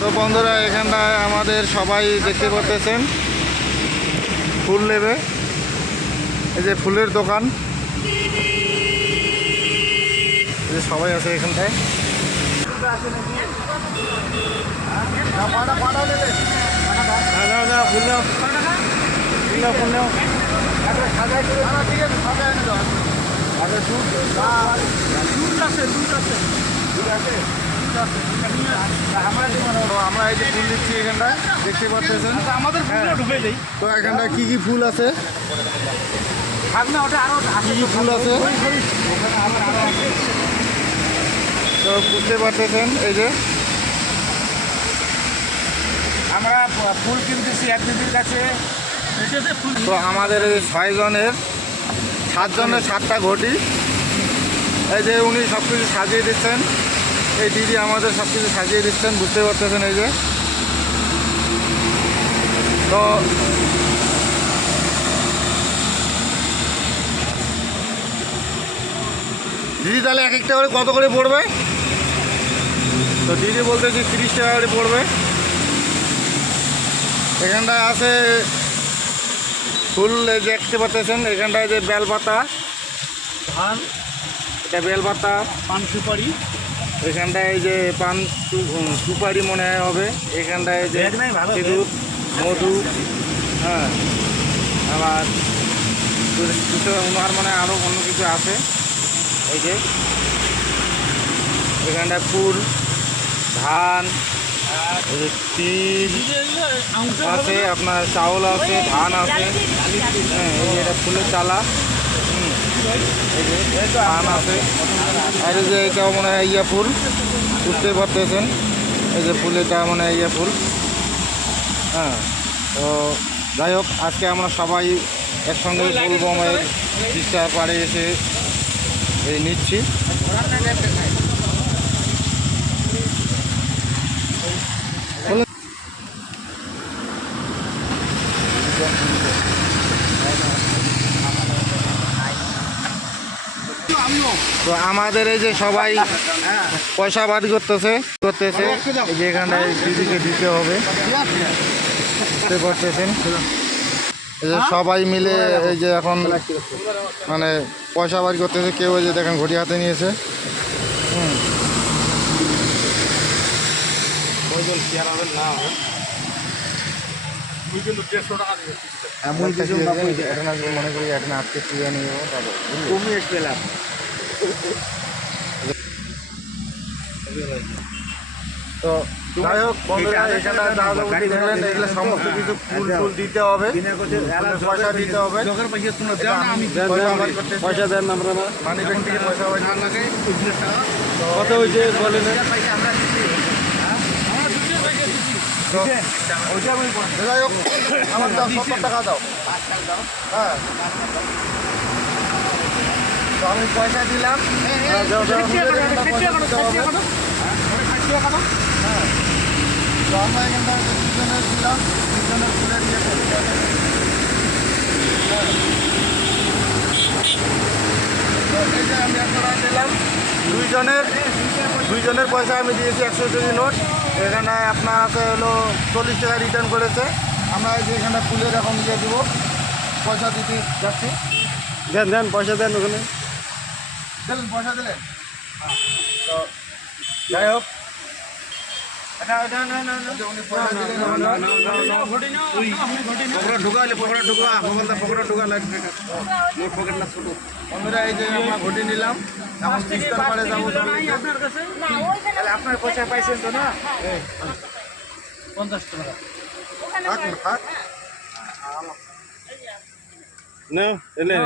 তো বন্ধুরা এখানটায় আমাদের সবাই দেখতে পাচ্ছেন ফুল নেবে এই যে ফুলের দোকান যে সবাই আছে এখানটায় না, না, আমরা এই যে ফুল দিচ্ছি এখানটায় দেখতে পাচ্ছেন? আমাদের ফুলটা ঢুকে দেই। তো এখানটায় কি কি ফুল আছে? কি কি ফুল আছে? তো বুঝতে পারতেছেন এই যে। আমরা ফুল কিনতেছি এক দিদির কাছে। তো আমাদের এই ছয়জনের সাতজনের সাতটা ঘটি। এই যে উনি সব কিছু সাজিয়ে দিচ্ছেন। এই দিদি আমাদের সব কিছু সাজিয়ে দিচ্ছেন বুঝতে পারতেছেন এই যে। তো দিদি তাহলে এক একটা করে কত করে পড়বে? তো দিদি বলতেছি তিরিশ টাকা করে পড়বে। এখানটায় আছে ফুল যে দেখতে পাচ্ছেন এখানটায় যে বেলপাতা। ধান এটা বেলপাতা। পান সুপারি এখানটায় যে পান সুপারি মনে হয় হবে। এখানটায় যে সিঁদুর মধু হ্যাঁ। আবার ওনার মানে আরও অন্য কিছু আছে। এই যে এখানটায় ফুল ধান তিল আছে আপনার চাউল আছে ধান আছে। হ্যাঁ এই যে এটা ফুলের চালা। আছে। আর এই যে এটা মনে হয় ইয়া ফুল বুঝতে পারতেছেন। এই যে ফুল, এটা মনে হয় ইয়া ফুল। হ্যাঁ তো যাই হোক, আজকে আমরা সবাই একসঙ্গে ফুল বোমের চিস্তা পাড়ে এসে এই নিচ্ছি। তো আমাদের এই যে সবাই পয়সা বাড়ি করতেছে করতেছে। যে এখানটায় দিদিকে দিতে হবে। বুঝতে পারতেছেন এই যে সবাই মিলে এই যে এখন মানে পয়সা বাড়ি করতেছে, কেউ এই যে দেখেন ঘড়ি হাতে নিয়েছে। হুম। এমন কিছু এখন মনে করি এখন আজকে ফিরিয়ে নিয়ে যাব তুমি একটু এলাম তো যাই হোক বন্ধুরা তাহলে দেখলেন এগুলো সমস্ত কিছু ফুল ফুল দিতে হবে। পয়সা দিতে হবে। পয়সা দেন আমরা মানি ব্যাগ থেকে পয়সা কত হয়েছে বলেন? যাই হোক আমার সত্তর টাকা দাও হ্যাঁ তো আমি পয়সা দিলাম দুজনের দিলাম দুজনের আমি একশো টাকা দিলাম দুইজনের দুইজনের পয়সা আমি দিয়েছি একশো কেজি নোট। এখানে আপনাকে হলো চল্লিশ টাকা রিটার্ন করেছে। আমরা এই যে এখানটা ফুলের এখন দিয়ে দিব। পয়সা দিতে যাচ্ছি। দেন দেন পয়সা দেন ওখানে। দিলেন পয়সা দিলেন? তো যাই হোক পয়সা দিলেন আমরা। পকড়া পকড়া ঢুকা মোবাইলটা পকড়া ঢুকা লাগবে মোর পকেট না ছোট আমরা এই যে আমরা ঘটি নিলাম এখন তিস্তার পাড়ে যাব তাহলে আপনার না